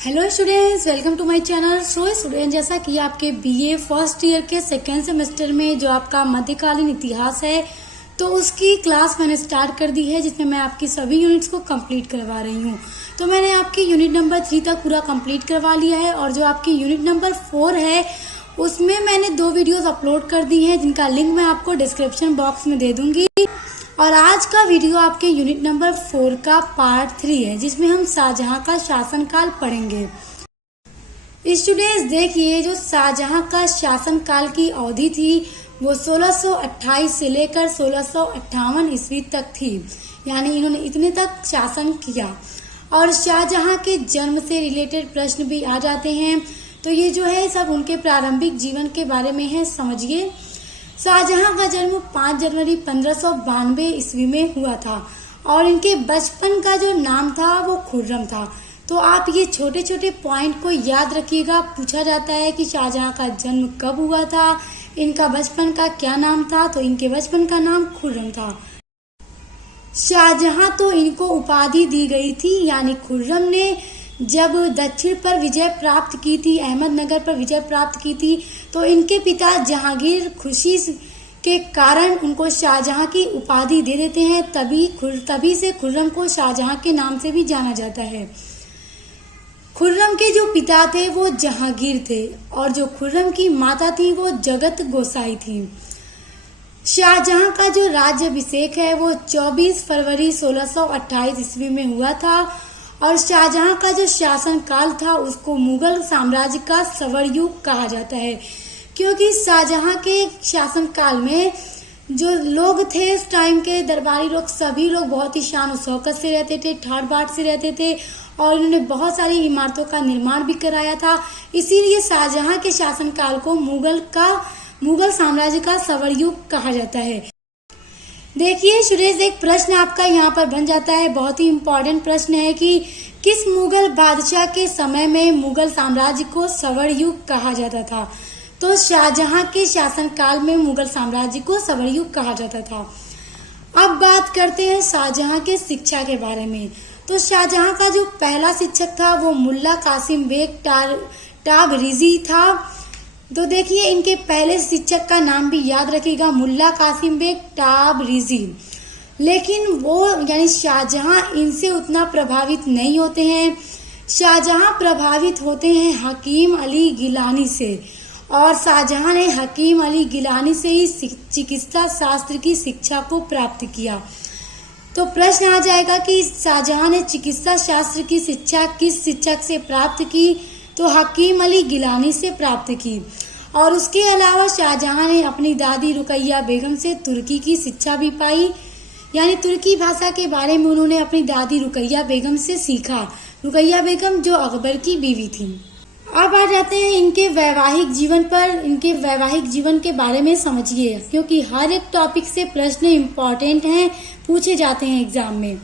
Hello students, welcome to my channel. So student, जैसा कि आपके बीए फर्स्ट ईयर के सेकेंड सेमेस्टर में जो आपका मध्यकालीन इतिहास है तो उसकी क्लास मैंने स्टार्ट कर दी है, जिसमें मैं आपकी सभी यूनिट्स को कंप्लीट करवा रही हूँ। तो मैंने आपकी यूनिट नंबर 3 तक पूरा कंप्लीट करवा लिया है और जो आपकी यूनिट नंबर 4 है उसमें मैंने 2 वीडियोस अपलोड कर दी हैं, जिनका लिंक मैं आपको डिस्क्रिप्शन बॉक्स में दे दूंगी। और आज का वीडियो आपके यूनिट नंबर 4 का पार्ट 3 है, जिसमें हम शाहजहां का शासनकाल पढ़ेंगे। स्टूडेंट्स देखिए, जो शाहजहां का शासनकाल की अवधि थी वो 1628 से लेकर 1658 ईस्वी तक थी, यानी इन्होंने इतने तक शासन किया। और शाहजहां के जन्म से रिलेटेड प्रश्न भी आ जाते हैं, तो ये जो है सब उनके प्रारंभिक जीवन के बारे में है। समझिए, शाहजहां का जन्म 5 जनवरी 1592 ईस्वी में हुआ था और इनके बचपन का जो नाम था वो खुर्रम था। तो आप ये छोटे छोटे पॉइंट को याद रखिएगा। पूछा जाता है कि शाहजहां का जन्म कब हुआ था, इनका बचपन का क्या नाम था, तो इनके बचपन का नाम खुर्रम था। शाहजहां तो इनको उपाधि दी गई थी, यानी खुर्रम ने जब दक्षिण पर विजय प्राप्त की थी, अहमदनगर पर विजय प्राप्त की थी, तो इनके पिता जहांगीर खुशी के कारण उनको शाहजहां की उपाधि दे देते हैं। तभी से खुर्रम को शाहजहां के नाम से भी जाना जाता है। खुर्रम के जो पिता थे वो जहांगीर थे और जो खुर्रम की माता थी वो जगत गोसाई थी। शाहजहां का जो राज्याभिषेक है वो 24 फरवरी 1628 ईस्वी में हुआ था और शाहजहां का जो शासन काल था उसको मुगल साम्राज्य का स्वर्ण युग कहा जाता है, क्योंकि शाहजहां के शासन काल में जो लोग थे उस टाइम के दरबारी लोग, सभी लोग बहुत ही शान और शौकत से रहते थे, ठाट बाट से रहते थे और उन्होंने बहुत सारी इमारतों का निर्माण भी कराया था। इसीलिए शाहजहां के शासन काल को मुगल साम्राज्य का स्वर्ण युग कहा जाता है। देखिए सुरेश, एक प्रश्न आपका यहाँ पर बन जाता है, बहुत ही इम्पोर्टेंट प्रश्न है कि किस मुगल बादशाह के समय में मुगल साम्राज्य को स्वर्ण युग कहा जाता था। तो शाहजहां के शासन काल में मुगल साम्राज्य को स्वर्ण युग कहा जाता था। अब बात करते हैं शाहजहां के शिक्षा के बारे में। तो शाहजहां का जो पहला शिक्षक था वो मुल्ला कासिम बेग टाबरिजी था। तो देखिए, इनके पहले शिक्षक का नाम भी याद रखिएगा, मुल्ला कासिम बेग टाबरिजी। लेकिन वो यानी शाहजहां इनसे उतना प्रभावित नहीं होते हैं। शाहजहां प्रभावित होते हैं हकीम अली गिलानी से और शाहजहां ने हकीम अली गिलानी से ही चिकित्सा शास्त्र की शिक्षा को प्राप्त किया। तो प्रश्न आ जाएगा कि शाहजहां ने चिकित्सा शास्त्र की शिक्षा किस शिक्षक से प्राप्त की, तो हकीम अली गिलानी से प्राप्त की। और उसके अलावा शाहजहां ने अपनी दादी रुकैया बेगम से तुर्की की शिक्षा भी पाई, यानी तुर्की भाषा के बारे में उन्होंने अपनी दादी रुकैया बेगम से सीखा। रुकैया बेगम जो अकबर की बीवी थी। अब आ जाते हैं इनके वैवाहिक जीवन पर। इनके वैवाहिक जीवन के बारे में समझिए, क्योंकि हर एक टॉपिक से प्रश्न इम्पोर्टेंट हैं, पूछे जाते हैं एग्जाम में।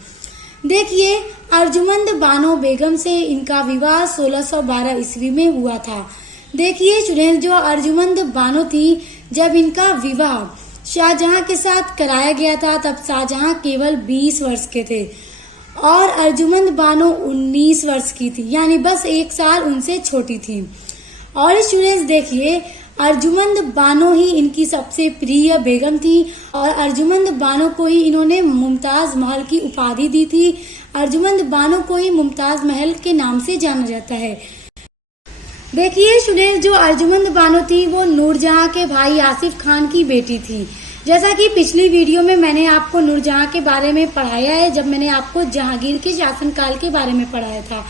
देखिए, अर्जुमंद बानो बेगम से इनका विवाह 1612 ईस्वी में हुआ था। देखिए स्टूडेंट, जो अर्जुमंद बानो थी, जब इनका विवाह शाहजहां के साथ कराया गया था तब शाहजहां केवल 20 वर्ष के थे और अर्जुमंद बानो 19 वर्ष की थी, यानी बस 1 साल उनसे छोटी थी। और स्टूडेंट्स देखिए, अर्जुमंद बानो ही इनकी सबसे प्रिय बेगम थी और अर्जुमंद बानो को ही इन्होंने मुमताज महल की उपाधि दी थी। अर्जुमंद बानो को ही मुमताज महल के नाम से जाना जाता है। देखिए स्टूडेंट्स, जो अर्जुमंद बानो थी वो नूरजहां के भाई आसिफ खान की बेटी थी। जैसा कि पिछली वीडियो में मैंने आपको नूरजहां के बारे में पढ़ाया है, जब मैंने आपको जहांगीर के शासनकाल के बारे में पढ़ाया था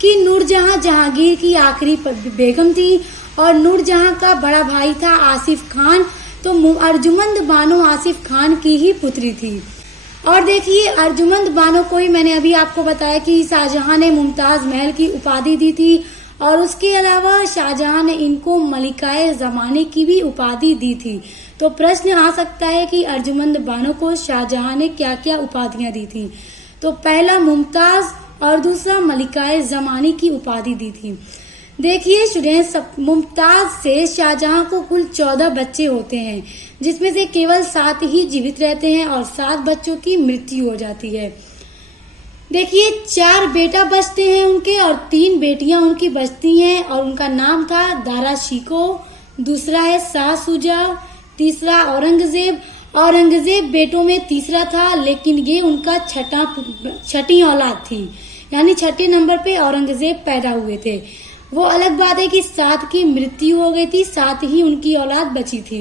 कि नूरजहां जहांगीर की आखिरी बेगम थी और नूरजहां का बड़ा भाई था आसिफ खान। तो अर्जुमंद बानो आसिफ खान की ही पुत्री थी। और देखिए, अर्जुमंद बानो को ही मैंने अभी आपको बताया कि शाहजहां ने मुमताज महल की उपाधि दी थी और उसके अलावा शाहजहां ने इनको मलिकाए जमाने की भी उपाधि दी थी। तो प्रश्न आ सकता है कि अर्जुमंद बानो को शाहजहां ने क्या क्या उपाधियां दी थी। तो पहला मुमताज और दूसरा मलिकाए जमानी की उपाधि दी थी। देखिए स्टूडेंट्स, मुमताज से शाहजहां को कुल 14 बच्चे होते हैं, जिसमें से केवल 7 ही जीवित रहते हैं और 7 बच्चों की मृत्यु हो जाती है। देखिए 4 बेटा बचते हैं उनके और 3 बेटियां उनकी बचती हैं और उनका नाम था दारा शिको, दूसरा है शाह शुजा, तीसरा औरंगजेब। औरंगजेब बेटों में तीसरा था, लेकिन ये उनका छठी औलाद थी, यानी छठे नंबर पे औरंगजेब पैदा हुए थे। वो अलग बात है कि 7 की मृत्यु हो गई थी, 7 ही उनकी औलाद बची थी।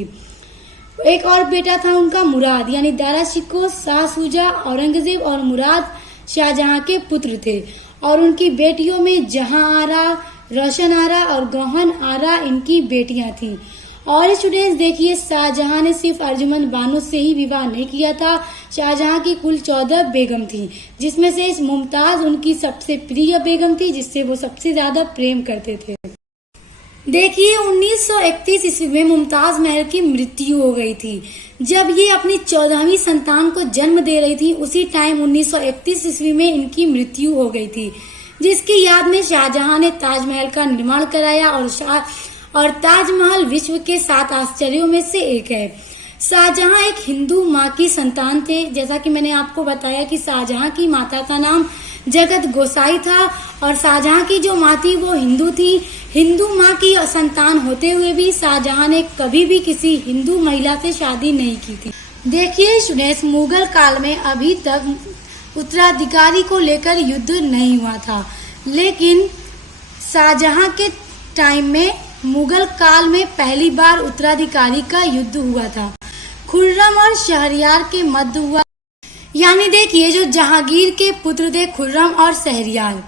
एक और बेटा था उनका मुराद, यानी दारा शिको, शाह शुजा, औरंगजेब और मुराद शाहजहां के पुत्र थे। और उनकी बेटियों में जहां आरा, रोशन आरा और गौहन आरा इनकी बेटियां थीं। और स्टूडेंट्स देखिए, शाहजहां ने सिर्फ अर्जुमंद बानो से ही विवाह नहीं किया था। शाहजहां की कुल 14 बेगम थी, जिसमें से मुमताज उनकी सबसे प्रिय बेगम थी, जिससे वो सबसे ज्यादा प्रेम करते थे। देखिए 1931 ईस्वी में मुमताज महल की मृत्यु हो गई थी। जब ये अपनी 14वीं संतान को जन्म दे रही थी, उसी टाइम 1931 ईस्वी में इनकी मृत्यु हो गई थी, जिसकी याद में शाहजहां ने ताजमहल का निर्माण कराया। और ताजमहल विश्व के 7 आश्चर्यों में से एक है। शाहजहां एक हिंदू माँ की संतान थे। जैसा कि मैंने आपको बताया कि शाहजहां की माता का नाम जगत गोसाई था और शाहजहां की जो माँ थी वो हिंदू थी। हिंदू माँ की संतान होते हुए भी शाहजहां ने कभी भी किसी हिंदू महिला से शादी नहीं की थी। देखिए स्टूडेंट्स, मुगल काल में अभी तक उत्तराधिकारी को लेकर युद्ध नहीं हुआ था, लेकिन शाहजहां के टाइम में मुगल काल में पहली बार उत्तराधिकारी का युद्ध हुआ था। खुर्रम और शहरयार के मध्य हुआ। यानी देखिए, जो जहांगीर के पुत्र थे खुर्रम और शहरयार,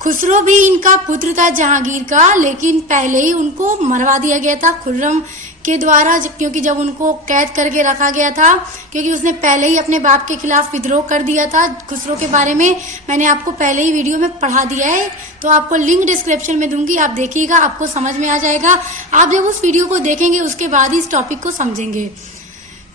खुसरो भी इनका पुत्र था जहांगीर का, लेकिन पहले ही उनको मरवा दिया गया था खुर्रम के द्वारा, क्योंकि जब उनको कैद करके रखा गया था, क्योंकि उसने पहले ही अपने बाप के खिलाफ विद्रोह कर दिया था। खुसरो के बारे में मैंने आपको पहले ही वीडियो में पढ़ा दिया है, तो आपको लिंक डिस्क्रिप्शन में दूंगी, आप देखिएगा, आपको समझ में आ जाएगा। आप जब उस वीडियो को देखेंगे उसके बाद ही इस टॉपिक को समझेंगे।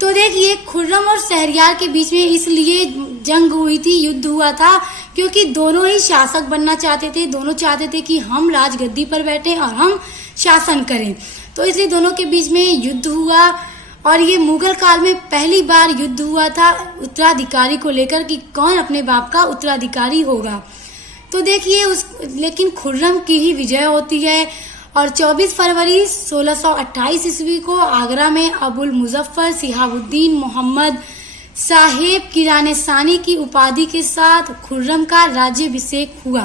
तो देखिए, खुर्रम और शहरयार के बीच में इसलिए जंग हुई थी, युद्ध हुआ था, क्योंकि दोनों ही शासक बनना चाहते थे। दोनों चाहते थे कि हम राजगद्दी पर बैठे और हम शासन करें, तो इसलिए दोनों के बीच में युद्ध हुआ। और ये मुगल काल में पहली बार युद्ध हुआ था उत्तराधिकारी को लेकर कि कौन अपने बाप का उत्तराधिकारी होगा। तो देखिए लेकिन खुर्रम की ही विजय होती है और 24 फरवरी 1628 ईस्वी को आगरा में अबुल मुजफ्फर सिहाबुद्दीन मोहम्मद साहेब किरानेसानी की उपाधि के साथ खुर्रम का राज्याभिषेक हुआ।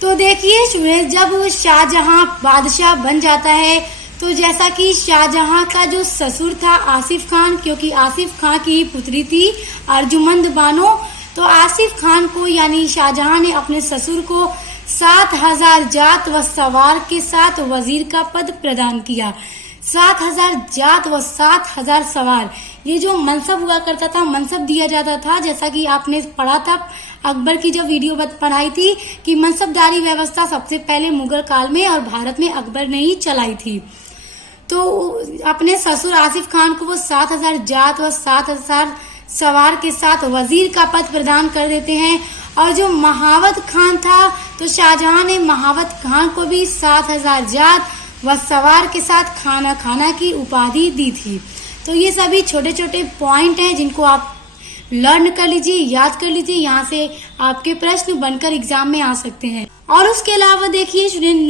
तो देखिए जब शाहजहां बादशाह बन जाता है, तो जैसा कि शाहजहां का जो ससुर था आसिफ खान, क्योंकि आसिफ खान की पुत्री थी अर्जुमंद बानो, तो आसिफ खान को यानी शाहजहां ने अपने ससुर को 7000 जात व सवार के साथ वजीर का पद प्रदान किया। 7000 जात व 7000 सवार, ये जो मनसब हुआ करता था, मनसब दिया जाता था, जैसा कि आपने पढ़ा था अकबर की जब वीडियो पढ़ाई थी कि मनसबदारी व्यवस्था सबसे पहले मुगल काल में और भारत में अकबर ने ही चलाई थी। तो अपने ससुर आसिफ खान को वो 7000 जात व 7000 सवार के साथ वजीर का पद प्रदान कर देते हैं। और जो महावत खान था, तो शाहजहां ने महावत खान को भी 7000 जात व सवार के साथ खाना की उपाधि दी थी। तो ये सभी छोटे छोटे पॉइंट हैं जिनको आप लर्न कर लीजिए, याद कर लीजिए, यहाँ से आपके प्रश्न बनकर एग्जाम में आ सकते हैं। और उसके अलावा देखिए स्टूडेंट,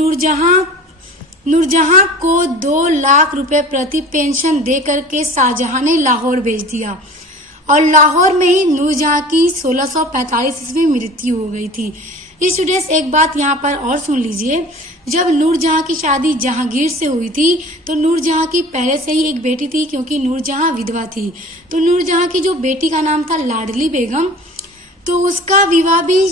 नूरजहां को 2 लाख रुपए प्रति पेंशन दे करके शाहजहां ने लाहौर भेज दिया और लाहौर में ही नूरजहां की 1645 ईस्वी मृत्यु हो गई थी। स्टूडेंट्स एक बात यहाँ पर और सुन लीजिए, जब नूरजहां की शादी जहांगीर से हुई थी, तो नूरजहां की पहले से ही एक बेटी थी, क्योंकि नूरजहां विधवा थी। तो नूरजहां की जो बेटी का नाम था लाडली बेगम, तो उसका विवाह भी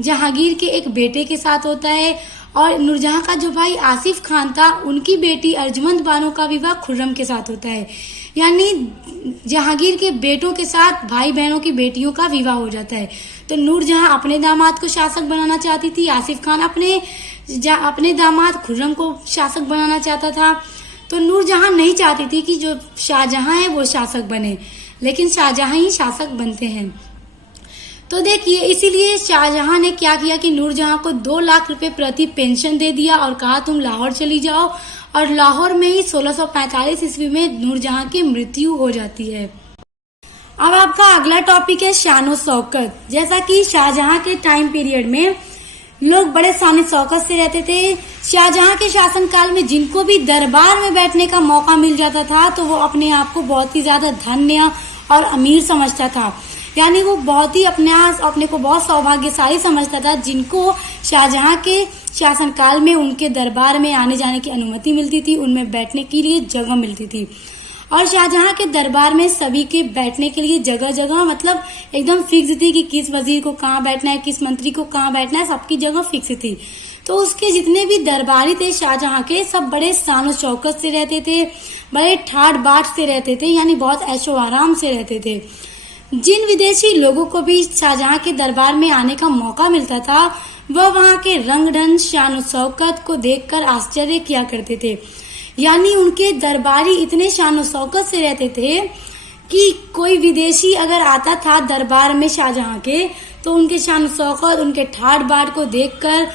जहांगीर के एक बेटे के साथ होता है। और नूरजहां का जो भाई आसिफ खान था, उनकी बेटी अर्जुमंद बानो का विवाह खुर्रम के साथ होता है। यानी जहांगीर के बेटों के साथ भाई बहनों की बेटियों का विवाह हो जाता है। तो नूरजहां अपने दामाद को शासक बनाना चाहती थी, आसिफ खान अपने दामाद खुर्रम को शासक बनाना चाहता था। तो नूरजहां नहीं चाहती थी कि जो शाहजहां है वो शासक बने, लेकिन शाहजहां ही शासक बनते हैं। तो देखिए इसीलिए शाहजहां ने क्या किया कि नूरजहां को 2 लाख रुपए प्रति पेंशन दे दिया और कहा तुम लाहौर चली जाओ। और लाहौर में ही 1645 ईस्वी में नूरजहां की मृत्यु हो जाती है। अब आपका अगला टॉपिक है शान शौकत। जैसा कि शाहजहां के टाइम पीरियड में लोग बड़े शान शौकत से रहते थे। शाहजहां के शासनकाल में जिनको भी दरबार में बैठने का मौका मिल जाता था तो वो अपने आप को बहुत ही ज्यादा धन्य और अमीर समझता था, यानी वो बहुत ही अपने को बहुत सौभाग्यशाली समझता था जिनको शाहजहां के शासनकाल में उनके दरबार में आने जाने की अनुमति मिलती थी, उनमें बैठने के लिए जगह मिलती थी। और शाहजहां के दरबार में सभी के बैठने के लिए जगह जगह मतलब एकदम फिक्स थी कि किस वजीर को कहाँ बैठना है, किस मंत्री को कहाँ बैठना है, सबकी जगह फिक्स थी। तो उसके जितने भी दरबारी थे शाहजहां के, सब बड़े शान शौकत से रहते थे, बड़े ठाट बाट से रहते थे, यानी बहुत ऐशो आराम से रहते थे। जिन विदेशी लोगों को भी शाहजहां के दरबार में आने का मौका मिलता था वह वहां के रंग ढंग शान शौकत को देखकर आश्चर्य किया करते थे। यानी उनके दरबारी इतने शान शौकत से रहते थे कि कोई विदेशी अगर आता था दरबार में शाहजहां के तो उनके शान शौकत, उनके ठाट बाट को देखकर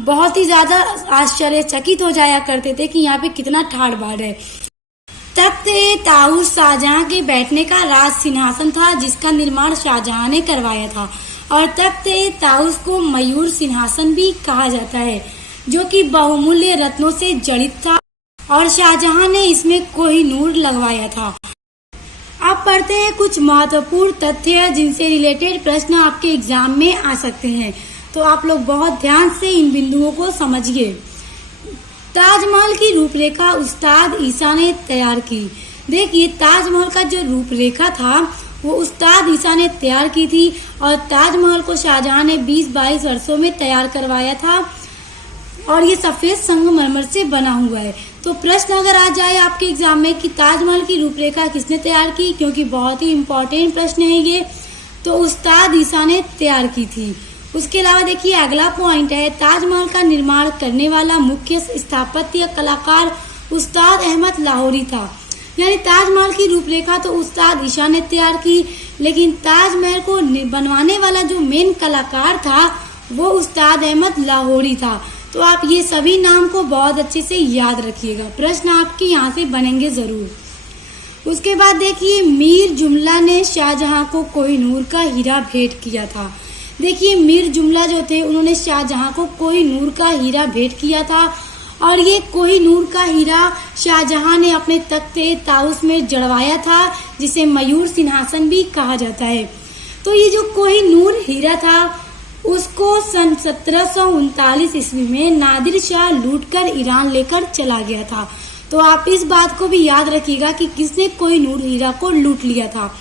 बहुत ही ज्यादा आश्चर्यचकित हो जाया करते थे कि यहाँ पे कितना ठाट बाट है। तख्त ताउस शाहजहां के बैठने का राज सिंहासन था जिसका निर्माण शाहजहां ने करवाया था और तख्त ताउस को मयूर सिंहासन भी कहा जाता है, जो कि बहुमूल्य रत्नों से जड़ित था और शाहजहां ने इसमें कोहिनूर लगवाया था। अब पढ़ते हैं कुछ महत्वपूर्ण तथ्य जिनसे रिलेटेड प्रश्न आपके एग्जाम में आ सकते हैं, तो आप लोग बहुत ध्यान से इन बिंदुओं को समझिए। ताजमहल की रूपरेखा उस्ताद ईसा ने तैयार की। देखिए ताजमहल का जो रूपरेखा था वो उस्ताद ईसा ने तैयार की थी और ताजमहल को शाहजहां ने 20-22 वर्षों में तैयार करवाया था और ये सफेद संगमरमर से बना हुआ है। तो प्रश्न अगर आ जाए आपके एग्जाम में कि ताजमहल की रूपरेखा किसने तैयार की, क्योंकि बहुत ही इम्पोर्टेंट प्रश्न है ये, तो उस्ताद ईसा ने तैयार की थी। उसके अलावा देखिए अगला पॉइंट है ताजमहल का निर्माण करने वाला मुख्य स्थापत्य कलाकार उस्ताद अहमद लाहौरी था। यानी ताजमहल की रूपरेखा तो उस्ताद ईसा ने तैयार की, लेकिन ताजमहल को बनवाने वाला जो मेन कलाकार था वो उस्ताद अहमद लाहौरी था। तो आप ये सभी नाम को बहुत अच्छे से याद रखिएगा, प्रश्न आपके यहाँ से बनेंगे जरूर। उसके बाद देखिए मीर जुमला ने शाहजहां को कोहिनूर का हीरा भेंट किया था। देखिए मीर जुमला जो थे उन्होंने शाहजहां को कोहिनूर का हीरा भेंट किया था और ये कोहिनूर का हीरा शाहजहां ने अपने तख्त ताउस में जड़वाया था, जिसे मयूर सिंहासन भी कहा जाता है। तो ये जो कोहिनूर हीरा था उसको सन 1739 ईस्वी में नादिर शाह लूटकर ईरान लेकर चला गया था। तो आप इस बात को भी याद रखिएगा कि किसने कोहिनूर हीरा को लूट लिया था।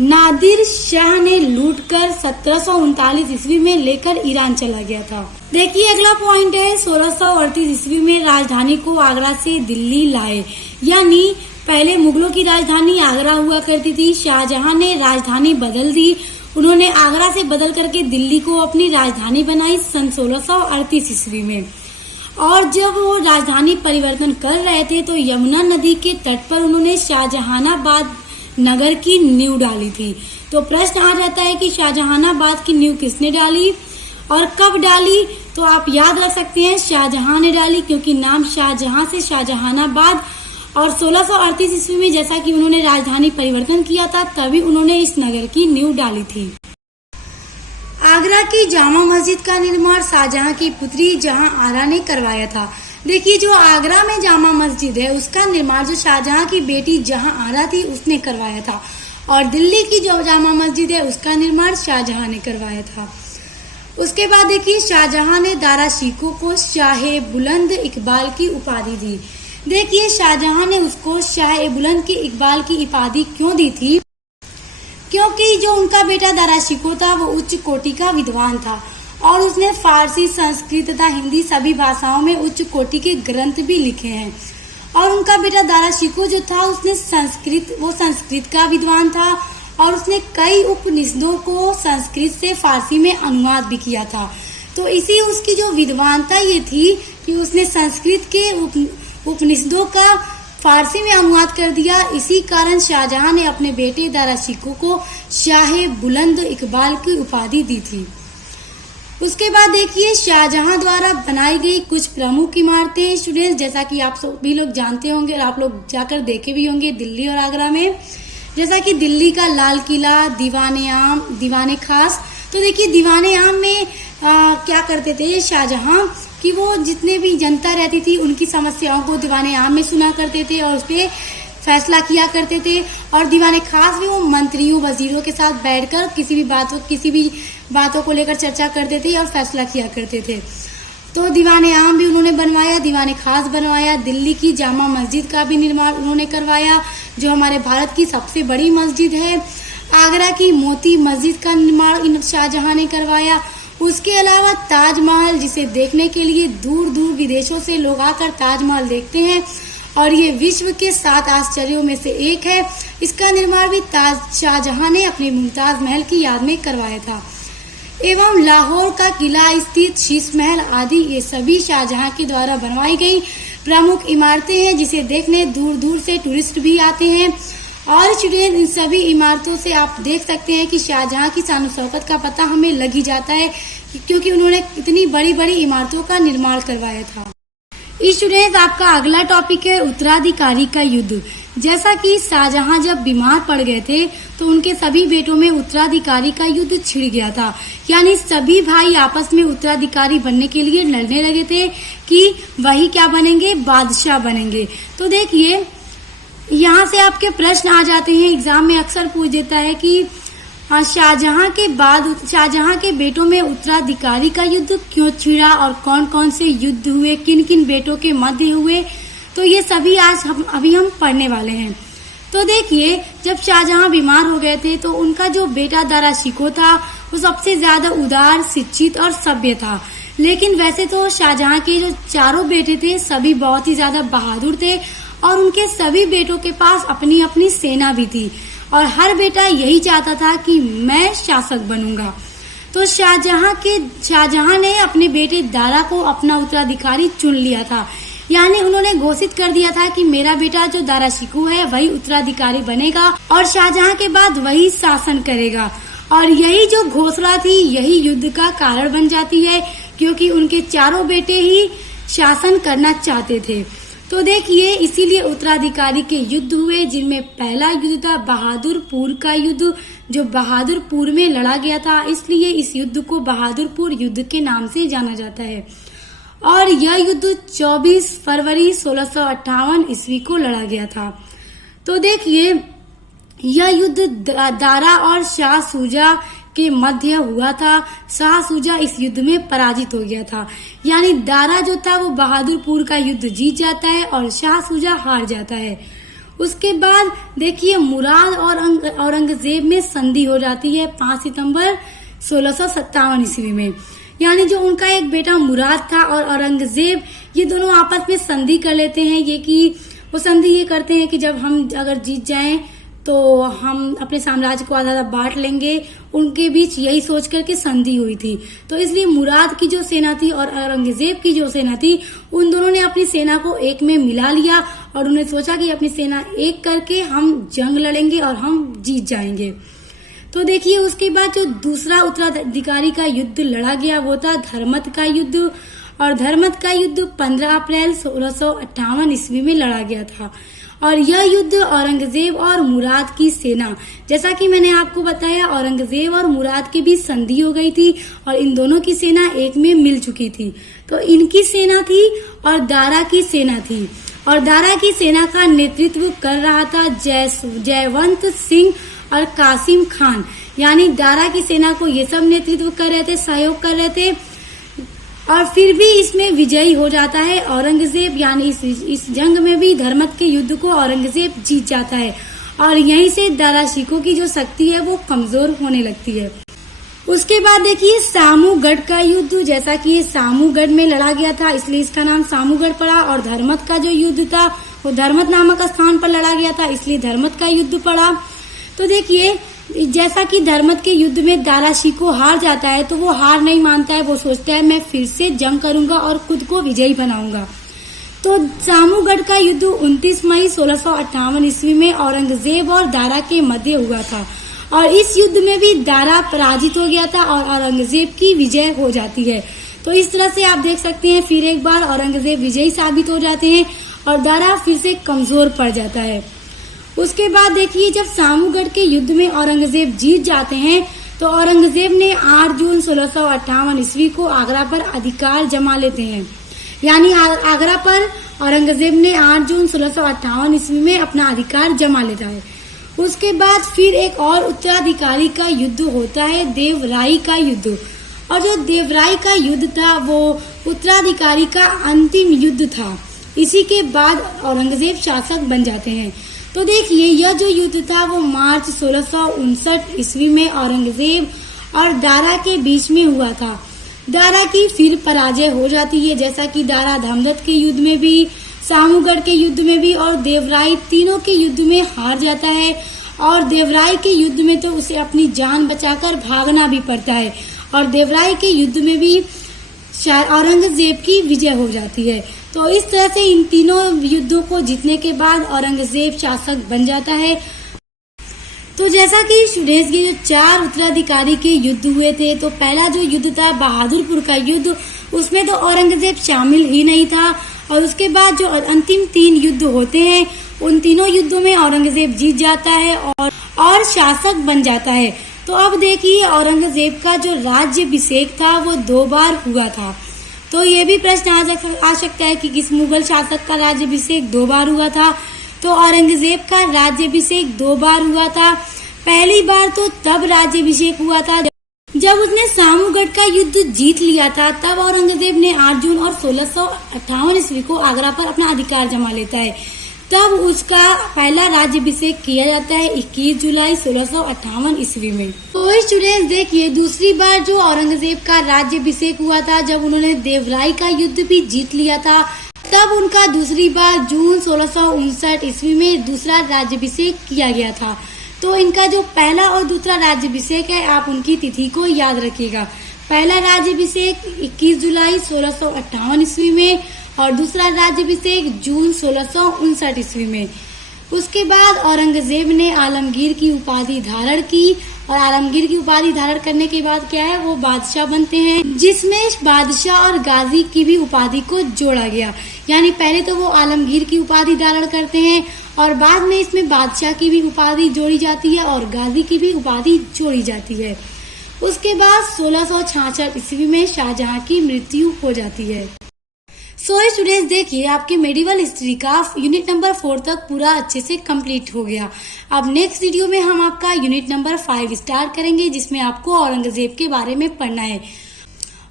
नादिर शाह ने लूटकर 1739 ईस्वी में लेकर ईरान चला गया था। देखिए अगला पॉइंट है 1638 ईस्वी में राजधानी को आगरा से दिल्ली लाए। यानी पहले मुगलों की राजधानी आगरा हुआ करती थी, शाहजहां ने राजधानी बदल दी, उन्होंने आगरा से बदल करके दिल्ली को अपनी राजधानी बनाई सन 1638 ईस्वी में। और जब वो राजधानी परिवर्तन कर रहे थे तो यमुना नदी के तट पर उन्होंने शाहजहानाबाद नगर की नींव डाली थी। तो प्रश्न आ जाता है कि शाहजहानाबाद की नींव किसने डाली और कब डाली, तो आप याद रख सकते हैं शाहजहां ने डाली, क्योंकि नाम शाहजहां से शाहजहानाबाद, और 1638 ईस्वी में जैसा कि उन्होंने राजधानी परिवर्तन किया था तभी उन्होंने इस नगर की नींव डाली थी। आगरा की जामा मस्जिद का निर्माण शाहजहां की पुत्री जहां आरा ने करवाया था। देखिए जो आगरा में जामा मस्जिद है उसका निर्माण जो शाहजहां की बेटी जहां आरा थी उसने करवाया था, और दिल्ली की जो जामा मस्जिद है उसका निर्माण शाहजहां ने करवाया था। उसके बाद देखिए शाहजहां ने दारा शिकोह को शाह बुलंद इकबाल की उपाधि दी। देखिए शाहजहां ने उसको शाह बुलंद की इकबाल की उपाधि क्यों दी थी, क्योंकि जो उनका बेटा दारा शिकोह था वो उच्च कोटि का विद्वान था और उसने फारसी, संस्कृत तथा हिंदी सभी भाषाओं में उच्च कोटि के ग्रंथ भी लिखे हैं। और उनका बेटा दारा शिकोह जो था उसने संस्कृत का विद्वान था और उसने कई उपनिषदों को संस्कृत से फारसी में अनुवाद भी किया था। तो इसी उसकी जो विद्वानता ये थी कि उसने संस्कृत के उपनिषदों का फारसी में अनुवाद कर दिया। इसी कारण शाहजहां ने अपने बेटे दारा शिकोह को शाह बुलंद इकबाल की उपाधि दी थी। उसके बाद देखिए शाहजहां द्वारा बनाई गई कुछ प्रमुख इमारतें स्टूडेंट्स, जैसा कि आप सभी लोग जानते होंगे और आप लोग जाकर देखे भी होंगे दिल्ली और आगरा में। जैसा कि दिल्ली का लाल किला, दीवाने आम, दीवाने खास। तो देखिए दीवाने आम में क्या करते थे शाहजहां कि वो जितने भी जनता रहती थी उनकी समस्याओं को दीवाने आम में सुना करते थे और उस पर फैसला किया करते थे। और दीवाने खास में वो मंत्रियों वजीरों के साथ बैठकर किसी भी बातों को लेकर चर्चा करते थे और फैसला किया करते थे। तो दीवाने आम भी उन्होंने बनवाया, दीवाने खास बनवाया। दिल्ली की जामा मस्जिद का भी निर्माण उन्होंने करवाया, जो हमारे भारत की सबसे बड़ी मस्जिद है। आगरा की मोती मस्जिद का निर्माण शाहजहां ने करवाया। उसके अलावा ताजमहल, जिसे देखने के लिए दूर दूर विदेशों से लोग आकर ताजमहल देखते हैं और ये विश्व के 7 आश्चर्यों में से एक है। इसका निर्माण भी शाहजहां ने अपने मुमताज महल की याद में करवाया था। एवं लाहौर का किला स्थित शीश महल आदि ये सभी शाहजहां के द्वारा बनवाई गई प्रमुख इमारतें हैं, जिसे देखने दूर दूर से टूरिस्ट भी आते हैं। और स्टूडेंट, इन सभी इमारतों से आप देख सकते हैं कि शाहजहां की शान शौकत का पता हमें लग ही जाता है, क्योंकि उन्होंने इतनी बड़ी बड़ी इमारतों का निर्माण करवाया था। स्टूडेंट, आपका अगला टॉपिक है उत्तराधिकारी का युद्ध। जैसा कि शाहजहां जब बीमार पड़ गए थे तो उनके सभी बेटों में उत्तराधिकारी का युद्ध छिड़ गया था, यानी सभी भाई आपस में उत्तराधिकारी बनने के लिए लड़ने लगे थे कि वही क्या बनेंगे, बादशाह बनेंगे। तो देखिए यहाँ से आपके प्रश्न आ जाते हैं, एग्जाम में अक्सर पूछ देता है कि शाहजहां के बाद शाहजहां के बेटों में उत्तराधिकारी का युद्ध क्यों छिड़ा और कौन कौन से युद्ध हुए, किन किन बेटों के मध्य हुए। तो ये सभी आज अभी हम पढ़ने वाले हैं। तो देखिए, जब शाहजहां बीमार हो गए थे तो उनका जो बेटा दारा शिकोह था वो सबसे ज्यादा उदार, शिक्षित और सभ्य था। लेकिन वैसे तो शाहजहां के जो चारों बेटे थे सभी बहुत ही ज्यादा बहादुर थे और उनके सभी बेटों के पास अपनी अपनी सेना भी थी और हर बेटा यही चाहता था कि मैं शासक बनूंगा। तो शाहजहां ने अपने बेटे दारा को अपना उत्तराधिकारी चुन लिया था, यानी उन्होंने घोषित कर दिया था कि मेरा बेटा जो दारा शिकोह है वही उत्तराधिकारी बनेगा और शाहजहां के बाद वही शासन करेगा। और यही जो घोषणा थी यही युद्ध का कारण बन जाती है, क्योंकि उनके चारों बेटे ही शासन करना चाहते थे। तो देखिए, इसीलिए उत्तराधिकारी के युद्ध हुए, जिनमें पहला युद्ध था बहादुरपुर का युद्ध, जो बहादुरपुर में लड़ा गया था, इसलिए इस युद्ध को बहादुरपुर युद्ध के नाम से जाना जाता है। और यह युद्ध 24 फरवरी 1658 ईस्वी को लड़ा गया था। तो देखिए, यह युद्ध दारा और शाह शुजा के मध्य हुआ था। शाह शुजा इस युद्ध में पराजित हो गया था, यानी दारा जो था वो बहादुरपुर का युद्ध जीत जाता है और शाह शुजा हार जाता है। उसके बाद देखिए, मुराद और औरंगजेब में संधि हो जाती है 5 सितंबर 1657 ईस्वी में। यानी जो उनका एक बेटा मुराद था और औरंगजेब, ये दोनों आपस में संधि कर लेते हैं। ये कि वो संधि ये करते हैं कि जब हम अगर जीत जाएं तो हम अपने साम्राज्य को आधा आधा बांट लेंगे। उनके बीच यही सोच करके संधि हुई थी। तो इसलिए मुराद की जो सेना थी और औरंगजेब की जो सेना थी, उन दोनों ने अपनी सेना को एक में मिला लिया और उन्होंने सोचा कि अपनी सेना एक करके हम जंग लड़ेंगे और हम जीत जाएंगे। तो देखिए, उसके बाद जो दूसरा उत्तराधिकारी का युद्ध लड़ा गया वो था धर्मत का युद्ध। और धर्मत का युद्ध 15 अप्रैल 1658 ईस्वी में लड़ा गया था। और यह युद्ध औरंगजेब और मुराद की सेना, जैसा कि मैंने आपको बताया, औरंगजेब और मुराद के बीच संधि हो गई थी और इन दोनों की सेना एक में मिल चुकी थी। तो इनकी सेना थी और दारा की सेना थी। और दारा की सेना का नेतृत्व कर रहा था जयवंत सिंह और कासिम खान, यानी दारा की सेना को ये सब नेतृत्व कर रहे थे, सहयोग कर रहे थे। और फिर भी इसमें विजयी हो जाता है औरंगजेब, यानी इस जंग में भी धर्मत के युद्ध को औरंगजेब जीत जाता है और यहीं से दारा शिकोह की जो शक्ति है वो कमजोर होने लगती है। उसके बाद देखिए, सामूगढ़ का युद्ध। जैसा कि ये सामूगढ़ में लड़ा गया था इसलिए इसका नाम सामूगढ़ पड़ा। और धर्मत का जो युद्ध था वो धर्मत नामक स्थान पर लड़ा गया था, इसलिए धर्मत का युद्ध पड़ा। तो देखिए, जैसा कि धर्मत के युद्ध में दारा शिकोह हार जाता है तो वो हार नहीं मानता है, वो सोचता है मैं फिर से जंग करूंगा और खुद को विजयी बनाऊंगा। तो सामूगढ़ का युद्ध 29 मई 1658 ईस्वी में औरंगजेब और दारा के मध्य हुआ था और इस युद्ध में भी दारा पराजित हो गया था और औरंगजेब की विजय हो जाती है। तो इस तरह से आप देख सकते हैं, फिर एक बार औरंगजेब विजयी साबित हो जाते हैं और दारा फिर से कमजोर पड़ जाता है। उसके बाद देखिए जब सामूगढ़ के युद्ध में औरंगजेब जीत जाते हैं तो औरंगजेब ने 8 जून 1658 ईस्वी को आगरा पर अधिकार जमा लेते हैं। यानी आगरा पर औरंगजेब ने 8 जून 1658 ईस्वी में अपना अधिकार जमा लेता है। उसके बाद फिर एक और उत्तराधिकारी का युद्ध होता है, देवराई का युद्ध। और जो देवराई का युद्ध था वो उत्तराधिकारी का अंतिम युद्ध था। इसी के बाद औरंगजेब शासक बन जाते हैं। तो देखिए यह जो युद्ध था वो मार्च 1659 ईस्वी में औरंगजेब और दारा के बीच में हुआ था। दारा की फिर पराजय हो जाती है, जैसा कि दारा धमदत्त के युद्ध में भी, सामूगढ़ के युद्ध में भी और देवराई, तीनों के युद्ध में हार जाता है। और देवराई के युद्ध में तो उसे अपनी जान बचाकर भागना भी पड़ता है और देवराई के युद्ध में भी औरंगजेब की विजय हो जाती है। तो इस तरह से इन तीनों युद्धों को जीतने के बाद औरंगजेब शासक बन जाता है। तो जैसा कि स्टूडेंट्स के जो 4 उत्तराधिकारी के युद्ध हुए थे, तो पहला जो युद्ध था बहादुरपुर का युद्ध, उसमें तो औरंगजेब शामिल ही नहीं था। और उसके बाद जो अंतिम 3 युद्ध होते हैं उन तीनों युद्धों में औरंगजेब जीत जाता है और शासक बन जाता है। तो अब देखिए औरंगजेब का जो राज्याभिषेक था वो 2 बार हुआ था। तो ये भी प्रश्न आ सकता है कि किस मुगल शासक का राज्याभिषेक 2 बार हुआ था। तो औरंगजेब का राज्याभिषेक 2 बार हुआ था। पहली बार तो तब राज्याभिषेक हुआ था जब उसने सामूगढ़ का युद्ध जीत लिया था। तब औरंगजेब ने 8 जून और 1658 ईस्वी को आगरा पर अपना अधिकार जमा लेता है। तब उसका पहला राज्याभिषेक किया जाता है 21 जुलाई 1658 ईस्वी में। तो स्टूडेंट्स देखिए दूसरी बार जो औरंगजेब का राज्याभिषेक हुआ था जब उन्होंने देवराई का युद्ध भी जीत लिया था, तब उनका दूसरी बार जून 1659 ईस्वी में दूसरा राज्याभिषेक किया गया था। तो इनका जो पहला और दूसरा राज्याभिषेक है आप उनकी तिथि को याद रखिएगा। पहला राज्याभिषेक 21 जुलाई 1658 ईस्वी में और दूसरा राज्याभिषेक जून 1659 ईस्वी में। उसके बाद औरंगजेब ने आलमगीर की उपाधि धारण की और आलमगीर की उपाधि धारण करने के बाद क्या है वो बादशाह बनते हैं, जिसमें बादशाह और गाजी की भी उपाधि को जोड़ा गया। यानी पहले तो वो आलमगीर की उपाधि धारण करते हैं और बाद में इसमें बादशाह की भी उपाधि जोड़ी जाती है और गाजी की भी उपाधि जोड़ी जाती है। उसके बाद 1666 ईस्वी में शाहजहां की मृत्यु हो जाती है। सो स्टूडेंट्स देखिए आपके मेडिवल हिस्ट्री का यूनिट नंबर 4 तक पूरा अच्छे से कंप्लीट हो गया। अब नेक्स्ट वीडियो में हम आपका यूनिट नंबर 5 स्टार्ट करेंगे, जिसमें आपको औरंगजेब के बारे में पढ़ना है।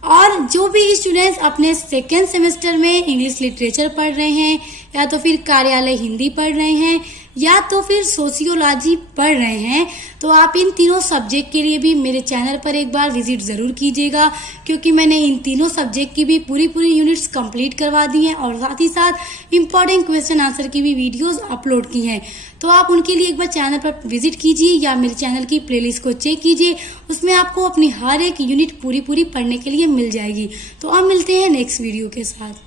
और जो भी स्टूडेंट्स अपने 2nd सेमेस्टर में इंग्लिश लिटरेचर पढ़ रहे हैं या तो फिर कार्यालय हिंदी पढ़ रहे हैं या तो फिर सोशियोलॉजी पढ़ रहे हैं, तो आप इन तीनों सब्जेक्ट के लिए भी मेरे चैनल पर एक बार विजिट जरूर कीजिएगा, क्योंकि मैंने इन तीनों सब्जेक्ट की भी पूरी यूनिट्स कंप्लीट करवा दी हैं और साथ ही साथ इम्पोर्टेंट क्वेश्चन आंसर की भी वीडियोस अपलोड की हैं। तो आप उनके लिए एक बार चैनल पर विजिट कीजिए या मेरे चैनल की प्लेलिस्ट को चेक कीजिए, उसमें आपको अपनी हर एक यूनिट पूरी पढ़ने के लिए मिल जाएगी। तो अब मिलते हैं नेक्स्ट वीडियो के साथ।